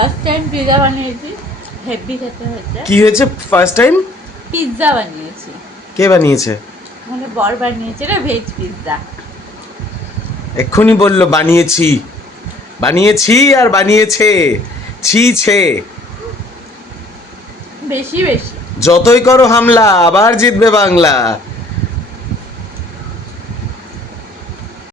First time pizza বানিয়েছি, heavy খেতে হয়েছে। কি হয়েছে ফার্স্ট টাইম? পিৎজা বানিয়েছি। কে বানিয়েছে? মানে বর বানিয়েছে রে, ভেজ পিৎজা। এক্ষুনি বললো বানিয়েছি, বানিয়েছি আর বানিয়েছে, ছি ছে। বেশি বেশি যতই করো হামলা আবার জিতবে বাংলা।